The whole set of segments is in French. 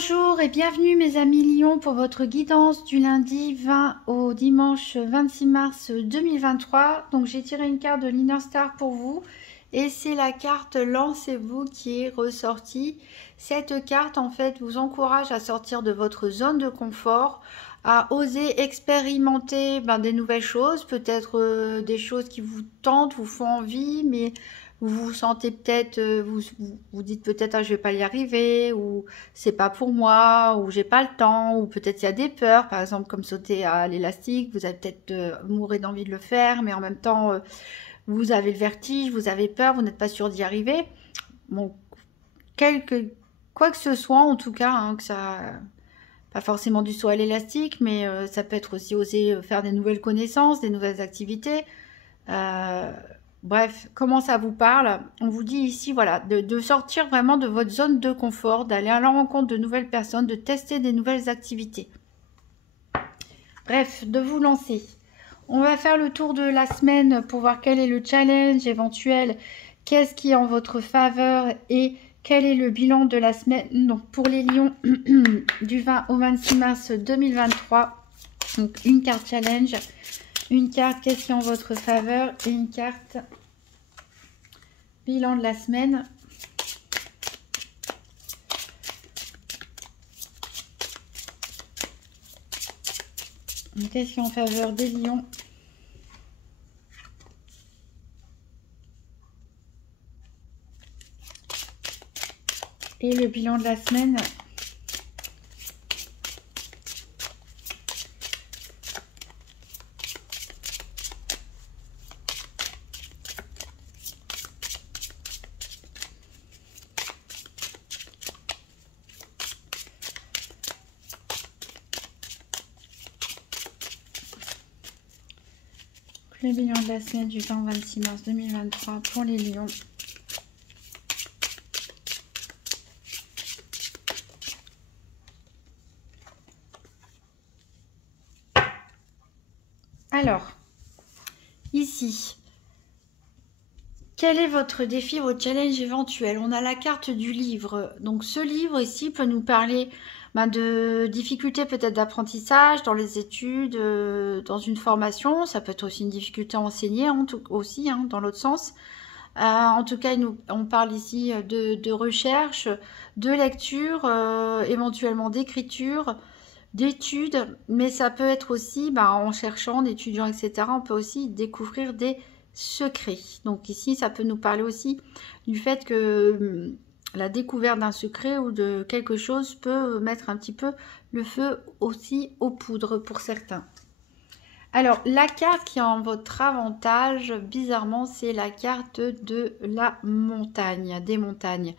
Bonjour et bienvenue mes amis Lion pour votre guidance du lundi 20 au dimanche 26 mars 2023. Donc j'ai tiré une carte de l'Inner Star pour vous et c'est la carte Lancez-vous qui est ressortie. Cette carte en fait vous encourage à sortir de votre zone de confort, à oser expérimenter des nouvelles choses, peut-être des choses qui vous tentent, vous font envie, mais vous vous sentez peut-être, vous dites peut-être ah, je vais pas y arriver, ou c'est pas pour moi, ou j'ai pas le temps, ou peut-être il y a des peurs, par exemple comme sauter à l'élastique, vous avez peut-être mourir d'envie de le faire, mais en même temps vous avez le vertige, vous avez peur, vous n'êtes pas sûr d'y arriver. Bon, quoi que ce soit, en tout cas, que ça, pas forcément du saut à l'élastique, mais ça peut être aussi oser faire des nouvelles connaissances, des nouvelles activités. Bref, comment ça vous parle? On vous dit ici, voilà, de sortir vraiment de votre zone de confort, d'aller à la rencontre de nouvelles personnes, de tester des nouvelles activités. Bref, de vous lancer. On va faire le tour de la semaine pour voir quel est le challenge éventuel, qu'est-ce qui est en votre faveur et quel est le bilan de la semaine. Donc pour les lions du 20 au 26 mars 2023, donc une carte challenge. Une carte, qu'est-ce qui est en votre faveur? Et une carte, bilan de la semaine. Qu'est-ce qui est en faveur des lions? Et le bilan de la semaine. Le bilan de la semaine du 20 au 26 mars 2023 pour les lions. Alors, ici, quel est votre défi, votre challenge éventuel? On a la carte du livre. Donc, ce livre ici peut nous parler de difficultés peut-être d'apprentissage dans les études, dans une formation. Ça peut être aussi une difficulté à enseigner aussi, dans l'autre sens. En tout cas, on parle ici de recherche, de lecture, éventuellement d'écriture, d'études, mais ça peut être aussi, en cherchant, en étudiant, etc., on peut aussi découvrir des secrets. Donc ici, ça peut nous parler aussi du fait que la découverte d'un secret ou de quelque chose peut mettre un petit peu le feu aussi aux poudres pour certains. Alors, la carte qui est en votre avantage, bizarrement, c'est la carte de la montagne, des montagnes.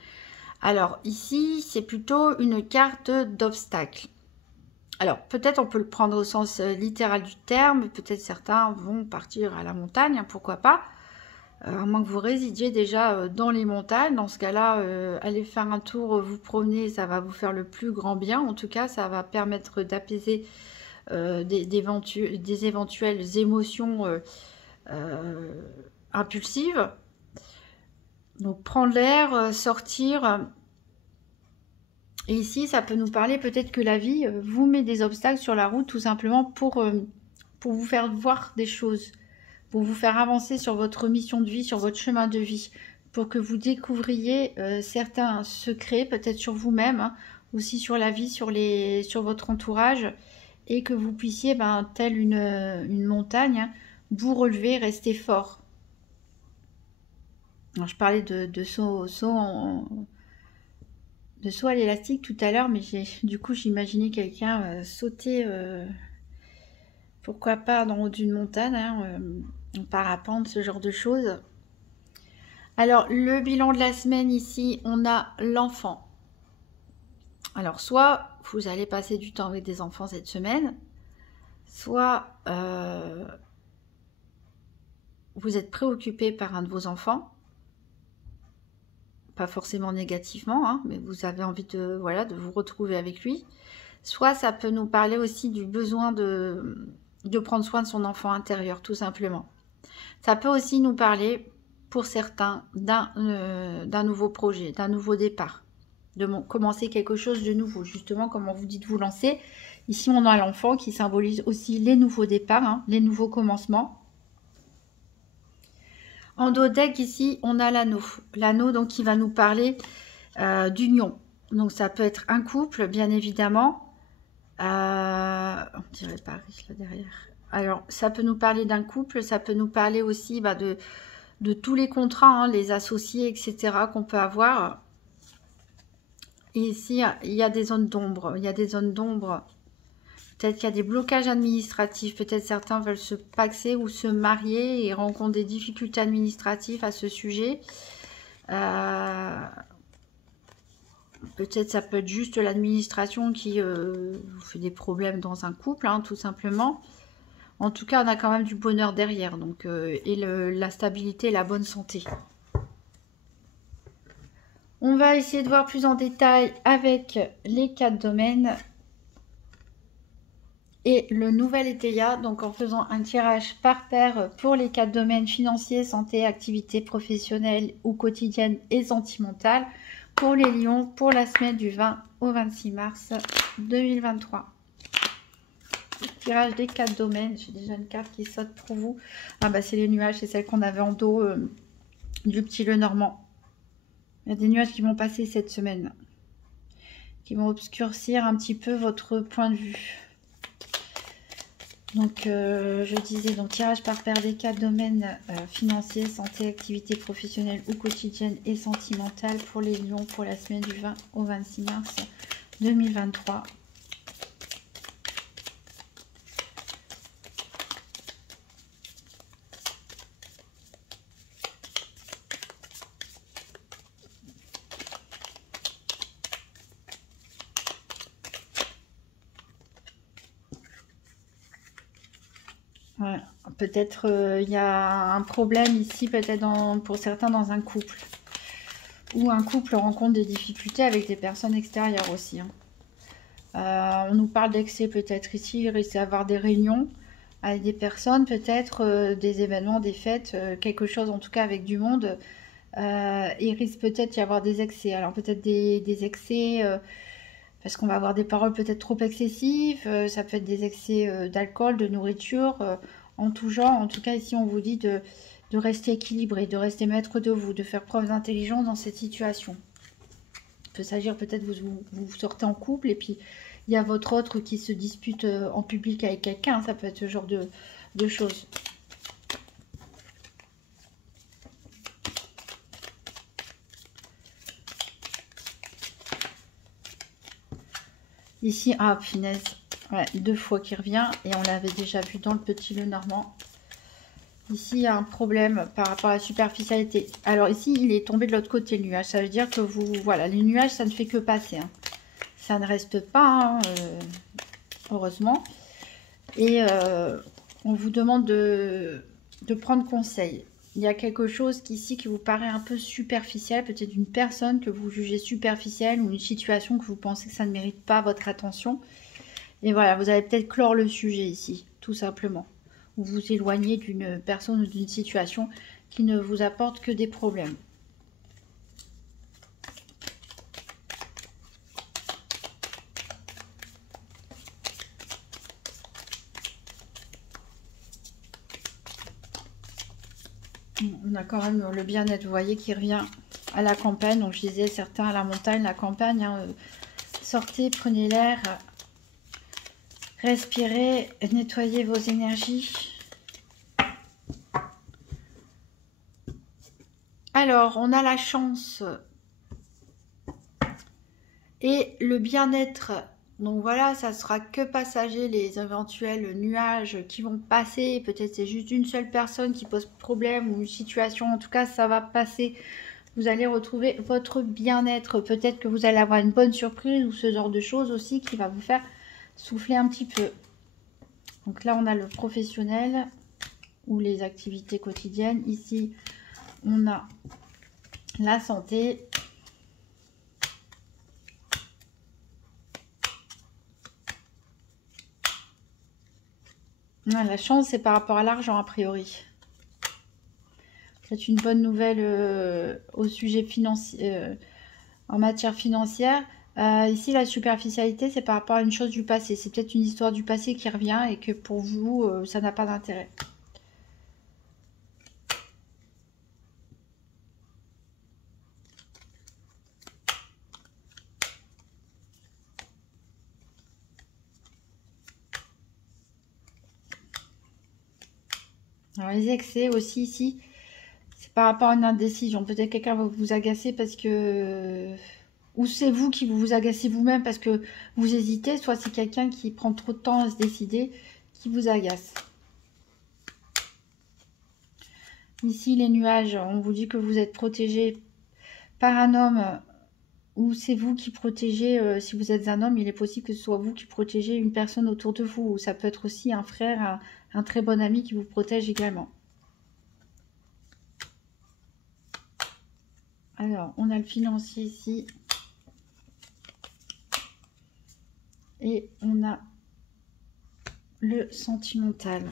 Alors, ici, c'est plutôt une carte d'obstacle. Alors, peut-être on peut le prendre au sens littéral du terme, peut-être certains vont partir à la montagne, pourquoi pas, à moins que vous résidiez déjà dans les montagnes. Dans ce cas-là, aller faire un tour, vous promener, ça va vous faire le plus grand bien. En tout cas, ça va permettre d'apaiser des éventuelles émotions impulsives. Donc, prendre l'air, sortir. Et ici, ça peut nous parler peut-être que la vie vous met des obstacles sur la route tout simplement pour vous faire voir des choses, pour vous faire avancer sur votre mission de vie, sur votre chemin de vie, pour que vous découvriez certains secrets, peut-être sur vous-même, aussi sur la vie, sur votre entourage, et que vous puissiez, telle une montagne, vous relever, rester fort. Alors, je parlais de saut à l'élastique tout à l'heure, mais du coup j'imaginais quelqu'un sauter, pourquoi pas dans haut d'une montagne, en parapente, ce genre de choses. Alors le bilan de la semaine ici, on a l'enfant. Alors soit vous allez passer du temps avec des enfants cette semaine, soit vous êtes préoccupé par un de vos enfants. Pas forcément négativement, mais vous avez envie de vous retrouver avec lui. Soit ça peut nous parler aussi du besoin de prendre soin de son enfant intérieur, tout simplement. Ça peut aussi nous parler, pour certains, d'un nouveau projet, d'un nouveau départ. de commencer quelque chose de nouveau. Justement, comme on vous dit de vous lancer. Ici, on a l'enfant qui symbolise aussi les nouveaux départs, hein, les nouveaux commencements. En dos deck, ici, on a l'anneau. L'anneau, donc, qui va nous parler d'union. Donc, ça peut être un couple, bien évidemment. On dirait Paris, là, derrière. Alors, ça peut nous parler d'un couple. Ça peut nous parler aussi de tous les contrats, hein, les associés, etc. qu'on peut avoir. Et ici, il y a des zones d'ombre. Il y a des zones d'ombre. Peut-être qu'il y a des blocages administratifs. Peut-être certains veulent se paxer ou se marier et rencontrent des difficultés administratives à ce sujet. Peut-être ça peut être juste l'administration qui vous fait des problèmes dans un couple, hein, tout simplement. En tout cas, on a quand même du bonheur derrière. Donc, et la stabilité et la bonne santé. On va essayer de voir plus en détail avec les 4 domaines. Et le nouvel Eteia, donc en faisant un tirage par paire pour les 4 domaines financiers, santé, activité professionnelle ou quotidienne et sentimentale pour les lions pour la semaine du 20 au 26 mars 2023. Le tirage des 4 domaines, j'ai déjà une carte qui saute pour vous. Ah bah c'est les nuages, c'est celle qu'on avait en dos du petit Lenormand. Il y a des nuages qui vont passer cette semaine, qui vont obscurcir un petit peu votre point de vue. Donc, je disais, donc tirage par paire des 4 domaines financiers, santé, activité professionnelle ou quotidienne et sentimentale pour les lions pour la semaine du 20 au 26 mars 2023. Ouais. Peut-être il y a un problème ici, peut-être pour certains dans un couple. Ou un couple rencontre des difficultés avec des personnes extérieures aussi. Hein. On nous parle d'excès peut-être ici, il risque d'avoir des réunions avec des personnes, peut-être des événements, des fêtes, quelque chose en tout cas avec du monde. Il risque peut-être d'y avoir des excès. Alors peut-être des excès... parce qu'on va avoir des paroles peut-être trop excessives, ça peut être des excès d'alcool, de nourriture, en tout genre. En tout cas, ici, on vous dit de rester équilibré, de rester maître de vous, de faire preuve d'intelligence dans cette situation. Il peut s'agir peut-être vous sortez en couple et puis il y a votre autre qui se dispute en public avec quelqu'un. Ça peut être ce genre de choses. Ici, ah, finesse, ouais, 2 fois qui revient et on l'avait déjà vu dans le petit Lenormand. Ici, il y a un problème par rapport à la superficialité. Alors ici, il est tombé de l'autre côté, le nuage. Ça veut dire que voilà, les nuages, ça ne fait que passer. Hein. Ça ne reste pas, hein, heureusement. Et on vous demande de prendre conseil. Il y a quelque chose ici qui vous paraît un peu superficiel, peut-être une personne que vous jugez superficielle ou une situation que vous pensez que ça ne mérite pas votre attention. Et voilà, vous allez peut-être clore le sujet ici, tout simplement. Ou vous éloigner d'une personne ou d'une situation qui ne vous apporte que des problèmes. On a quand même le bien-être, vous voyez, qui revient à la campagne. Donc, je disais, certains à la montagne, la campagne. Hein, sortez, prenez l'air, respirez, nettoyez vos énergies. Alors, on a la chance et le bien-être. Donc voilà, ça sera que passager, les éventuels nuages qui vont passer. Peut-être c'est juste une seule personne qui pose problème ou une situation. En tout cas, ça va passer. Vous allez retrouver votre bien-être. Peut-être que vous allez avoir une bonne surprise ou ce genre de choses aussi qui va vous faire souffler un petit peu. Donc là, on a le professionnel ou les activités quotidiennes. Ici, on a la santé. La chance, c'est par rapport à l'argent, a priori. C'est une bonne nouvelle au sujet financier. en matière financière. Ici, la superficialité, c'est par rapport à une chose du passé. C'est peut-être une histoire du passé qui revient et que pour vous, ça n'a pas d'intérêt. Alors, les excès aussi ici, c'est par rapport à une indécision. Peut-être quelqu'un va vous agacer parce que... Ou c'est vous qui vous agacez vous-même parce que vous hésitez. Soit c'est quelqu'un qui prend trop de temps à se décider, qui vous agace. Ici, les nuages, on vous dit que vous êtes protégé par un homme ou c'est vous qui protégez. Si vous êtes un homme, il est possible que ce soit vous qui protégez une personne autour de vous. Ou ça peut être aussi un frère, un très bon ami qui vous protège également. Alors, on a le financier ici. Et on a le sentimental.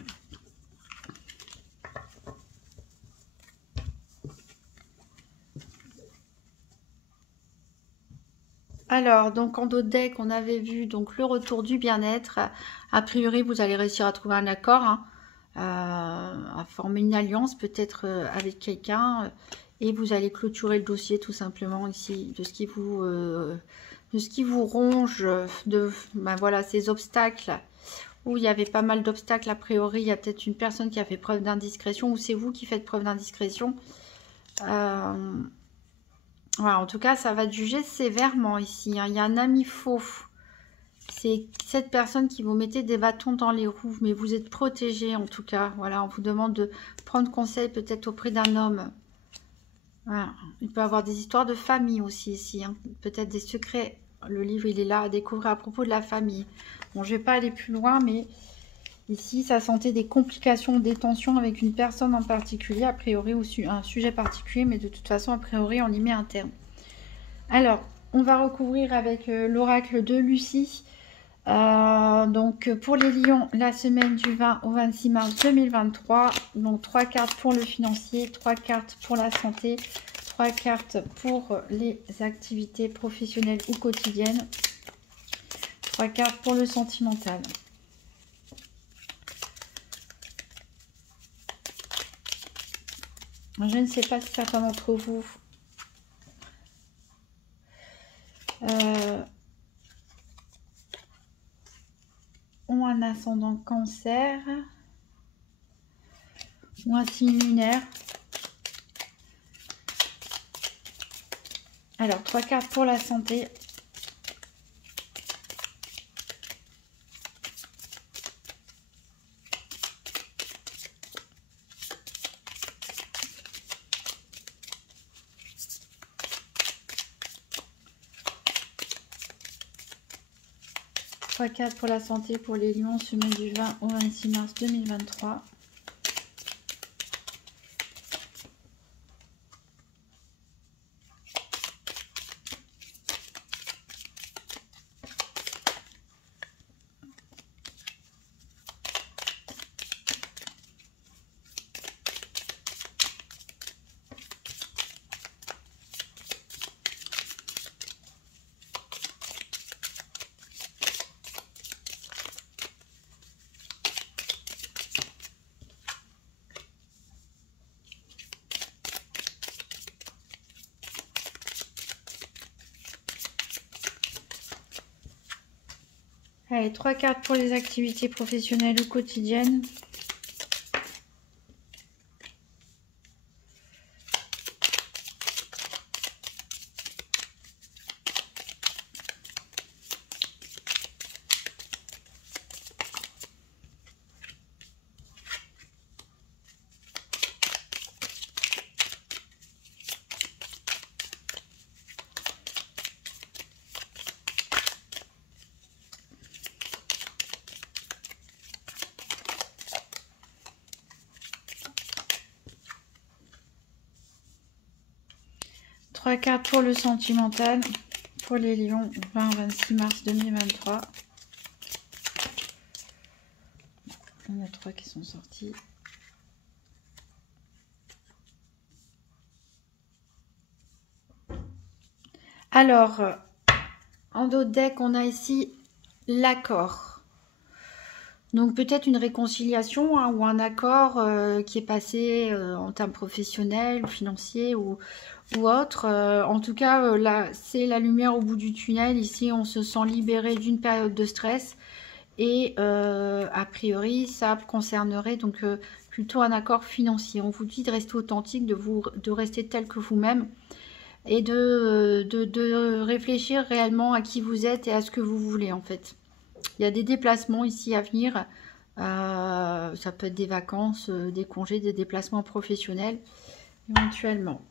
Alors, donc en d'autres decks, on avait vu donc le retour du bien-être. A priori, vous allez réussir à trouver un accord, hein, à former une alliance peut-être avec quelqu'un. Et vous allez clôturer le dossier tout simplement ici de ce qui vous ronge, ben voilà, ces obstacles. Où il y avait pas mal d'obstacles a priori. Il y a peut-être une personne qui a fait preuve d'indiscrétion ou c'est vous qui faites preuve d'indiscrétion. Voilà, en tout cas, ça va être jugé sévèrement ici, hein. Il y a un ami faux. C'est cette personne qui vous mettait des bâtons dans les roues, mais vous êtes protégé en tout cas. Voilà, on vous demande de prendre conseil peut-être auprès d'un homme. Voilà. Il peut y avoir des histoires de famille aussi ici, hein. Peut-être des secrets. Le livre, il est là à découvrir à propos de la famille. Bon, je ne vais pas aller plus loin, mais ici, ça sentait des complications, des tensions avec une personne en particulier, a priori, ou un sujet particulier, mais de toute façon, a priori, on y met un terme. Alors, on va recouvrir avec l'oracle de Lucie. Donc, pour les lions, la semaine du 20 au 26 mars 2023. Donc, 3 cartes pour le financier, 3 cartes pour la santé, 3 cartes pour les activités professionnelles ou quotidiennes, 3 cartes pour le sentimental. Je ne sais pas si certains d'entre vous ont un ascendant cancer ou un signe lunaire. Alors, 3 cartes pour la santé. Trois cartes pour la santé pour les lions, semaine du 20 au 26 mars 2023. Allez, 3 cartes pour les activités professionnelles ou quotidiennes. Trois cartes pour le sentimental, pour les lions, 20-26 mars 2023. On a 3 qui sont sortis. Alors, en d'autres decks, on a ici l'accord. Donc peut-être une réconciliation hein, ou un accord qui est passé en termes professionnels, financiers ou autre. En tout cas, là, c'est la lumière au bout du tunnel. Ici, on se sent libéré d'une période de stress. Et a priori, ça concernerait donc plutôt un accord financier. On vous dit de rester authentique, de rester tel que vous-même et de réfléchir réellement à qui vous êtes et à ce que vous voulez en fait. Il y a des déplacements ici à venir. Ça peut être des vacances, des congés, des déplacements professionnels éventuellement.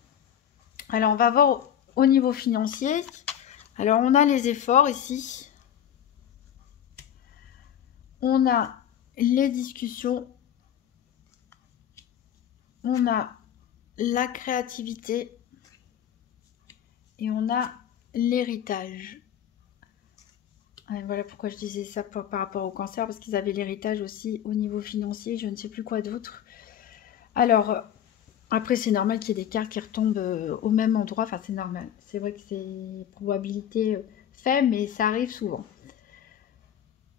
Alors, on va voir au niveau financier. Alors, on a les efforts ici. On a les discussions. On a la créativité. Et on a l'héritage. Voilà pourquoi je disais ça par rapport au cancer, parce qu'ils avaient l'héritage aussi au niveau financier, je ne sais plus quoi d'autre. Alors, après c'est normal qu'il y ait des cartes qui retombent au même endroit, enfin c'est normal. C'est vrai que c'est probabilité faible, mais ça arrive souvent.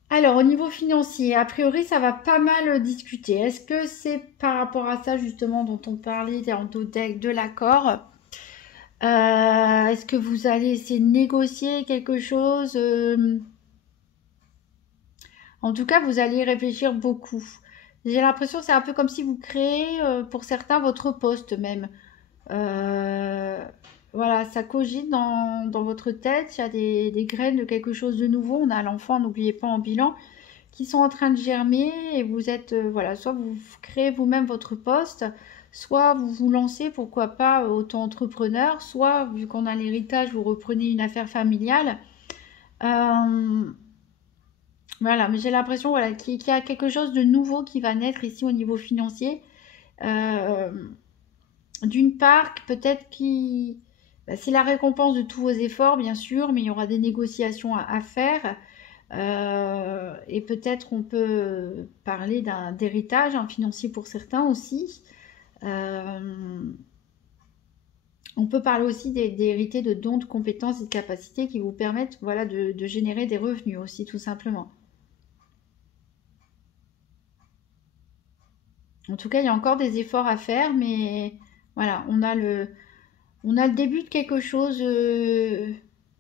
Alors, au niveau financier, a priori, ça va pas mal discuter. Est-ce que c'est par rapport à ça, justement, dont on parlait dans le deck de l'accord? Est-ce que vous allez essayer de négocier quelque chose? En tout cas, vous allez y réfléchir beaucoup. J'ai l'impression que c'est un peu comme si vous créez, pour certains, votre poste même. Voilà, ça cogite dans votre tête. Il y a des graines de quelque chose de nouveau. On a l'enfant, n'oubliez pas, en bilan, qui sont en train de germer. Et vous êtes, voilà, soit vous créez vous-même votre poste, soit vous vous lancez, pourquoi pas, auto-entrepreneur, soit, vu qu'on a l'héritage, vous reprenez une affaire familiale. Voilà, mais j'ai l'impression voilà, qu'il y a quelque chose de nouveau qui va naître ici au niveau financier. D'une part, peut-être c'est la récompense de tous vos efforts, bien sûr, mais il y aura des négociations à faire. Et peut-être on peut parler d'héritage financier pour certains aussi. On peut parler aussi d'hériter de dons, de compétences et de capacités qui vous permettent voilà, de générer des revenus aussi, tout simplement. En tout cas, il y a encore des efforts à faire, mais voilà, on a le début de quelque chose.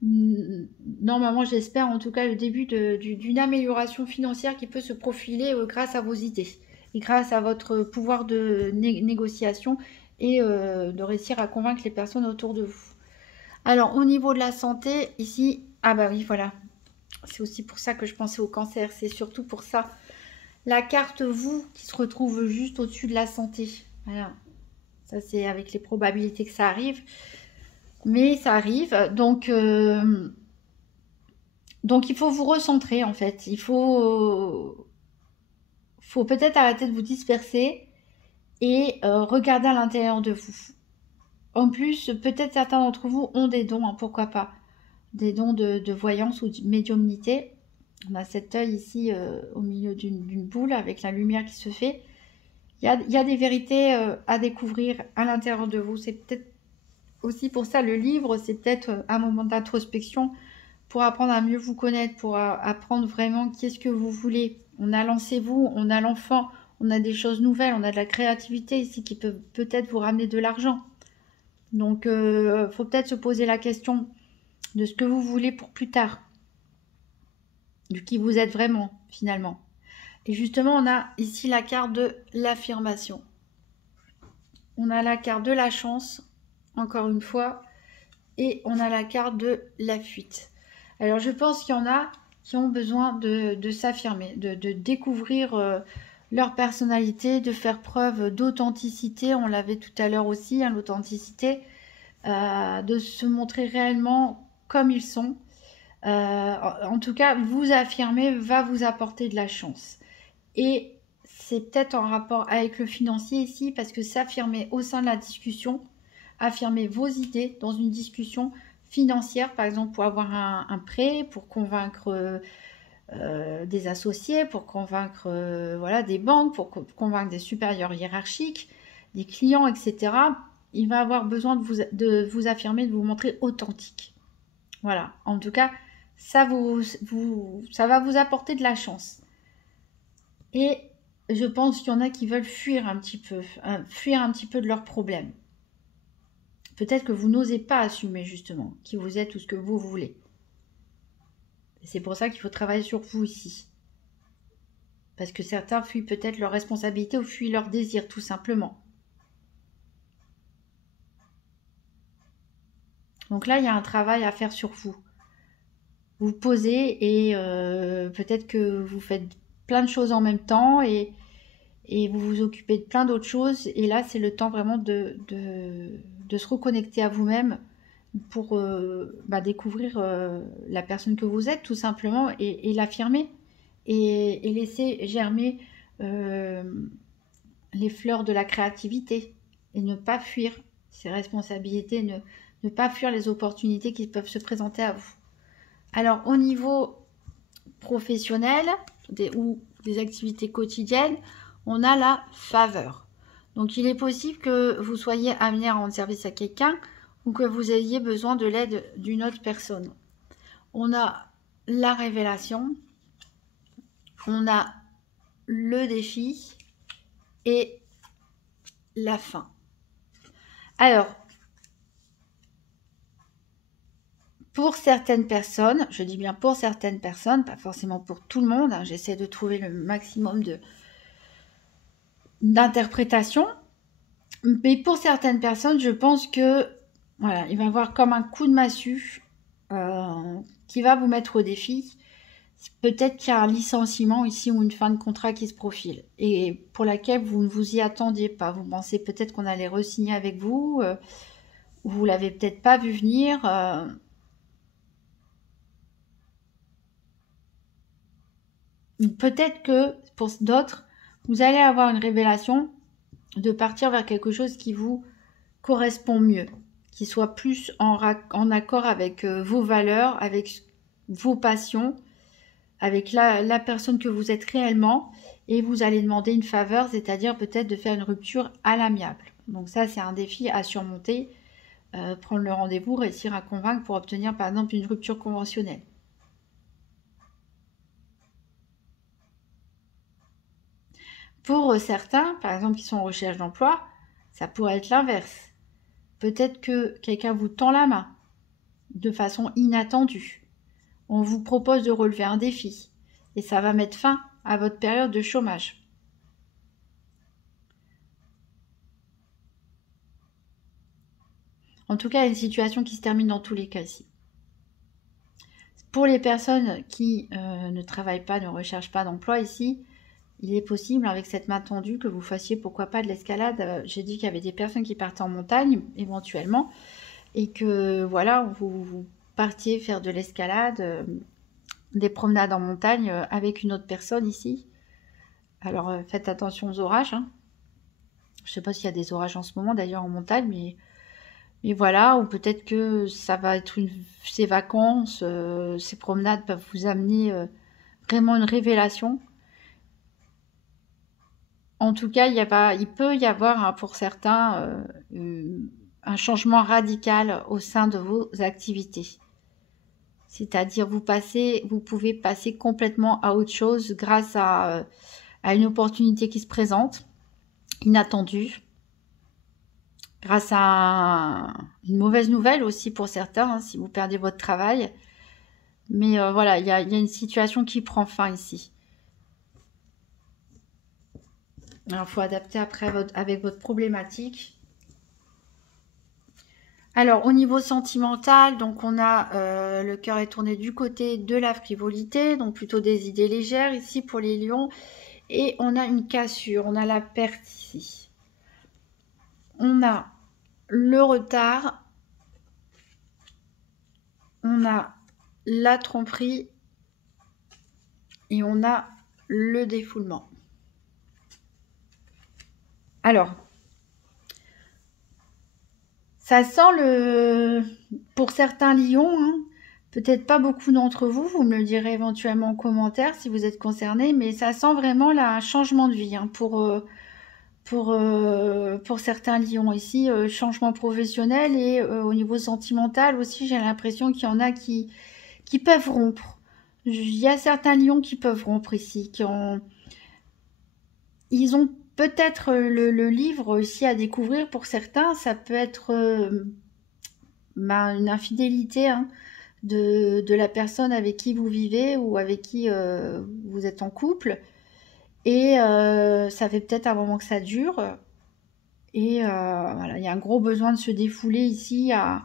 Normalement, j'espère en tout cas le début d'une amélioration financière qui peut se profiler grâce à vos idées et grâce à votre pouvoir de négociation et de réussir à convaincre les personnes autour de vous. Alors, au niveau de la santé, ici, ah bah oui, voilà. C'est aussi pour ça que je pensais au cancer. C'est surtout pour ça. La carte vous qui se retrouve juste au-dessus de la santé. Voilà. Ça, c'est avec les probabilités que ça arrive. Mais ça arrive. Donc il faut vous recentrer, en fait. Il faut peut-être arrêter de vous disperser et regarder à l'intérieur de vous. En plus, peut-être certains d'entre vous ont des dons, hein, pourquoi pas. Des dons de voyance ou de médiumnité. On a cet œil ici au milieu d'une boule avec la lumière qui se fait. Il y a des vérités à découvrir à l'intérieur de vous. C'est peut-être aussi pour ça le livre, c'est peut-être un moment d'introspection pour apprendre à mieux vous connaître, pour apprendre vraiment qu'est-ce que vous voulez. On a lancez-vous, on a l'enfant, on a des choses nouvelles, on a de la créativité ici qui peut peut-être vous ramener de l'argent. Donc, faut peut-être se poser la question de ce que vous voulez pour plus tard. De qui vous êtes vraiment, finalement. Et justement, on a ici la carte de l'affirmation. On a la carte de la chance, encore une fois. Et on a la carte de la fuite. Alors, je pense qu'il y en a qui ont besoin de s'affirmer, de découvrir leur personnalité, de faire preuve d'authenticité. On l'avait tout à l'heure aussi, hein, l'authenticité. De se montrer réellement comme ils sont. En tout cas, vous affirmer va vous apporter de la chance. Et c'est peut-être en rapport avec le financier ici, parce que s'affirmer au sein de la discussion, affirmer vos idées dans une discussion financière, par exemple pour avoir un prêt, pour convaincre des associés, pour convaincre voilà, des banques, pour convaincre des supérieurs hiérarchiques, des clients, etc. Il va avoir besoin de vous affirmer, de vous montrer authentique. Voilà, en tout cas, ça, ça va vous apporter de la chance. Et je pense qu'il y en a qui veulent fuir un petit peu de leurs problèmes. Peut-être que vous n'osez pas assumer justement qui vous êtes ou ce que vous voulez. Et c'est pour ça qu'il faut travailler sur vous ici. Parce que certains fuient peut-être leurs responsabilités ou fuient leurs désirs tout simplement. Donc là, il y a un travail à faire sur vous. Vous posez et peut-être que vous faites plein de choses en même temps et vous vous occupez de plein d'autres choses. Et là, c'est le temps vraiment de se reconnecter à vous-même pour découvrir la personne que vous êtes tout simplement et l'affirmer et laisser germer les fleurs de la créativité et ne pas fuir ses responsabilités, ne pas fuir les opportunités qui peuvent se présenter à vous. Alors au niveau professionnel ou des activités quotidiennes, on a la faveur. Donc il est possible que vous soyez amené à rendre service à quelqu'un ou que vous ayez besoin de l'aide d'une autre personne. On a la révélation, on a le défi et la fin. Alors, pour certaines personnes, je dis bien pour certaines personnes, pas forcément pour tout le monde, hein, j'essaie de trouver le maximum d'interprétation, mais pour certaines personnes, je pense que voilà, il va y avoir comme un coup de massue qui va vous mettre au défi. Peut-être qu'il y a un licenciement ici ou une fin de contrat qui se profile et pour laquelle vous ne vous y attendiez pas. Vous pensez peut-être qu'on allait re-signer avec vous, ou vous l'avez peut-être pas vu venir. Peut-être que pour d'autres, vous allez avoir une révélation de partir vers quelque chose qui vous correspond mieux, qui soit plus en accord avec vos valeurs, avec vos passions, avec la personne que vous êtes réellement, et vous allez demander une faveur, c'est-à-dire peut-être de faire une rupture à l'amiable. Donc ça, c'est un défi à surmonter, prendre le rendez-vous, réussir à convaincre pour obtenir par exemple une rupture conventionnelle. Pour certains, par exemple, qui sont en recherche d'emploi, ça pourrait être l'inverse. Peut-être que quelqu'un vous tend la main de façon inattendue. On vous propose de relever un défi et ça va mettre fin à votre période de chômage. En tout cas, il y a une situation qui se termine dans tous les cas ici. Pour les personnes qui ne travaillent pas, ne recherchent pas d'emploi ici, il est possible avec cette main tendue que vous fassiez pourquoi pas de l'escalade. J'ai dit qu'il y avait des personnes qui partaient en montagne éventuellement et que voilà, vous partiez faire de l'escalade, des promenades en montagne avec une autre personne ici. Alors faites attention aux orages. Hein. Je ne sais pas s'il y a des orages en ce moment d'ailleurs en montagne, mais voilà, ou peut-être que ça va être ces vacances, ces promenades peuvent vous amener vraiment une révélation. En tout cas, il peut y avoir hein, pour certains un changement radical au sein de vos activités. C'est-à-dire vous pouvez passer complètement à autre chose grâce à une opportunité qui se présente, inattendue, grâce à une mauvaise nouvelle aussi pour certains, hein, si vous perdez votre travail. Mais voilà, il y a une situation qui prend fin ici. Alors, il faut adapter après avec votre problématique. Alors, au niveau sentimental, donc on a le cœur est tourné du côté de la frivolité, donc plutôt des idées légères ici pour les lions. Et on a une cassure, on a la perte ici. On a le retard, on a la tromperie et on a le défoulement. Alors, ça sent pour certains lions, hein, peut-être pas beaucoup d'entre vous, vous me le direz éventuellement en commentaire si vous êtes concernés, mais ça sent vraiment un changement de vie hein, pour pour certains lions ici, changement professionnel et au niveau sentimental aussi, j'ai l'impression qu'il y en a qui peuvent rompre. Il y a certains lions qui peuvent rompre ici, ils ont peut-être le livre aussi à découvrir pour certains, ça peut être une infidélité hein, de la personne avec qui vous vivez ou avec qui vous êtes en couple. Et ça fait peut-être un moment que ça dure. Et voilà, il y a un gros besoin de se défouler ici. Il y a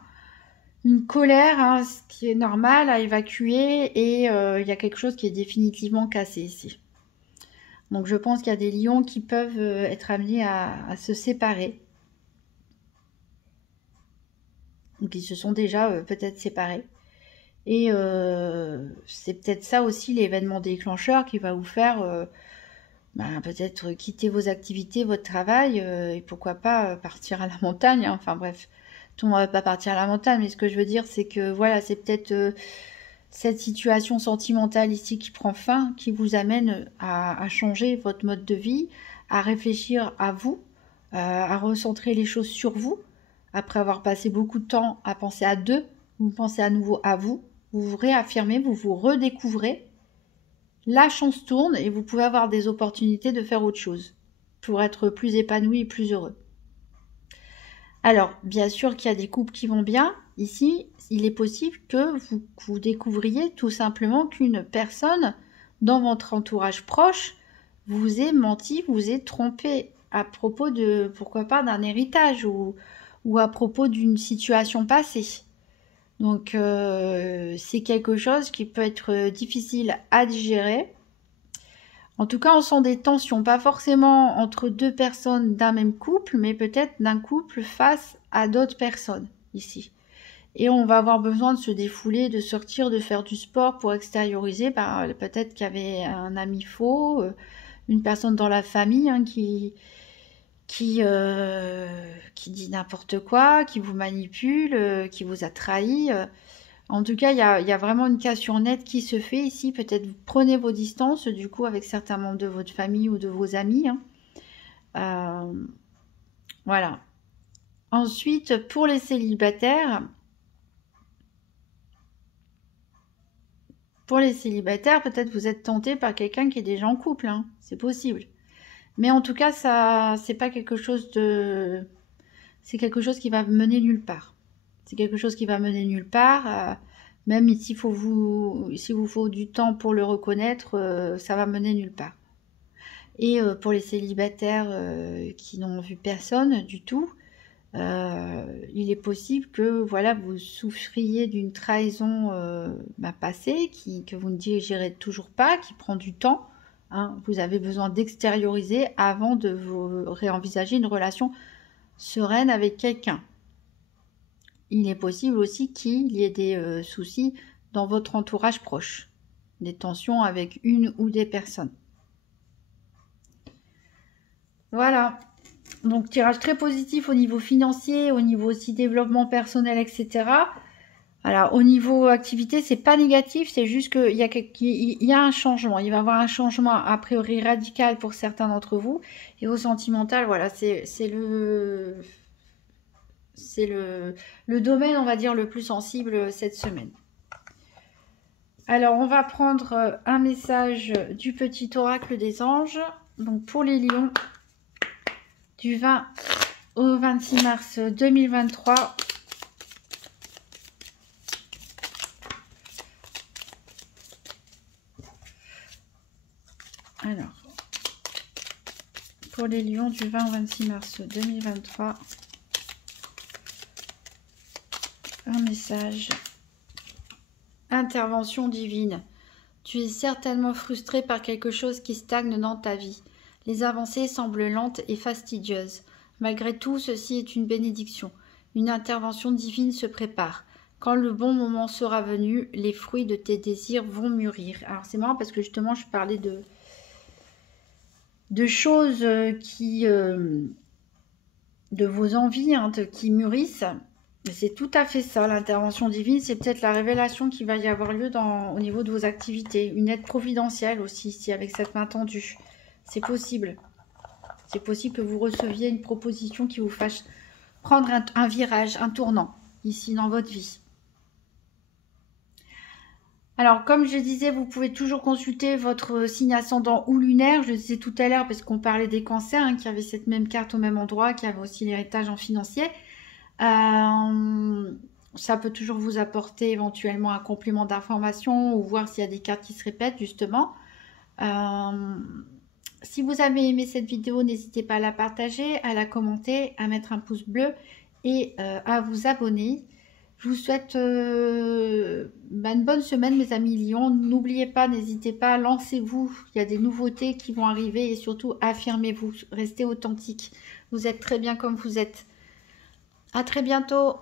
une colère, hein, ce qui est normal à évacuer. Et il y a quelque chose qui est définitivement cassé ici. Donc je pense qu'il y a des lions qui peuvent être amenés à se séparer. Donc ils se sont déjà peut-être séparés. Et c'est peut-être ça aussi l'événement déclencheur qui va vous faire peut-être quitter vos activités, votre travail, et pourquoi pas partir à la montagne. Hein. Enfin bref, tout le monde ne va pas partir à la montagne, mais ce que je veux dire, c'est que voilà, c'est peut-être cette situation sentimentale ici qui prend fin, qui vous amène à changer votre mode de vie, à réfléchir à vous, à recentrer les choses sur vous. Après avoir passé beaucoup de temps à penser à deux, vous pensez à nouveau à vous, vous vous réaffirmez, vous vous redécouvrez. La chance tourne et vous pouvez avoir des opportunités de faire autre chose pour être plus épanoui et plus heureux. Alors, bien sûr qu'il y a des couples qui vont bien. Ici, il est possible que vous découvriez tout simplement qu'une personne dans votre entourage proche vous ait menti, vous ait trompé à propos de, pourquoi pas, d'un héritage ou à propos d'une situation passée. Donc, c'est quelque chose qui peut être difficile à digérer. En tout cas, on sent des tensions, pas forcément entre deux personnes d'un même couple, mais peut-être d'un couple face à d'autres personnes ici. Et on va avoir besoin de se défouler, de sortir, de faire du sport pour extérioriser. Peut-être qu'il y avait un ami faux, une personne dans la famille hein, qui dit n'importe quoi, qui vous manipule, qui vous a trahi. En tout cas, il y a vraiment une cassure nette qui se fait ici. Peut-être vous prenez vos distances, du coup, avec certains membres de votre famille ou de vos amis. Hein. Voilà. Ensuite, pour les célibataires, peut-être vous êtes tenté par quelqu'un qui est déjà en couple. Hein. C'est possible. Mais en tout cas, ça, c'est pas quelque chose de... C'est quelque chose qui va mener nulle part. C'est quelque chose qui va mener nulle part. Même s'il vous faut du temps pour le reconnaître, ça va mener nulle part. Et pour les célibataires qui n'ont vu personne du tout, il est possible que voilà, vous souffriez d'une trahison passée que vous ne digérez toujours pas, qui prend du temps. Hein. Vous avez besoin d'extérioriser avant de vous réenvisager une relation sereine avec quelqu'un. Il est possible aussi qu'il y ait des soucis dans votre entourage proche, des tensions avec une ou des personnes. Voilà, donc tirage très positif au niveau financier, au niveau aussi développement personnel, etc. Alors, au niveau activité, c'est pas négatif, c'est juste qu'il y a un changement. Il va y avoir un changement a priori radical pour certains d'entre vous. Et au sentimental, voilà, c'est le domaine, on va dire, le plus sensible cette semaine. Alors, on va prendre un message du petit oracle des anges. Donc, pour les lions, du 20 au 26 mars 2023. Alors, pour les lions, du 20 au 26 mars 2023. Un message. Intervention divine. Tu es certainement frustré par quelque chose qui stagne dans ta vie. Les avancées semblent lentes et fastidieuses. Malgré tout, ceci est une bénédiction. Une intervention divine se prépare. Quand le bon moment sera venu, les fruits de tes désirs vont mûrir. Alors c'est marrant parce que justement je parlais de choses de vos envies qui mûrissent. C'est tout à fait ça, l'intervention divine, c'est peut-être la révélation qui va y avoir lieu au niveau de vos activités. Une aide providentielle aussi, ici, avec cette main tendue. C'est possible. C'est possible que vous receviez une proposition qui vous fasse prendre un virage, un tournant, ici dans votre vie. Alors, comme je disais, vous pouvez toujours consulter votre signe ascendant ou lunaire. Je le disais tout à l'heure parce qu'on parlait des cancers, hein, qui avaient cette même carte au même endroit, qui avaient aussi l'héritage en financier. Ça peut toujours vous apporter éventuellement un complément d'information ou voir s'il y a des cartes qui se répètent, justement. Si vous avez aimé cette vidéo, n'hésitez pas à la partager, à la commenter, à mettre un pouce bleu et à vous abonner. Je vous souhaite une bonne semaine, mes amis Lions. N'oubliez pas, n'hésitez pas, lancez-vous. Il y a des nouveautés qui vont arriver et surtout, affirmez-vous. Restez authentique. Vous êtes très bien comme vous êtes. À très bientôt.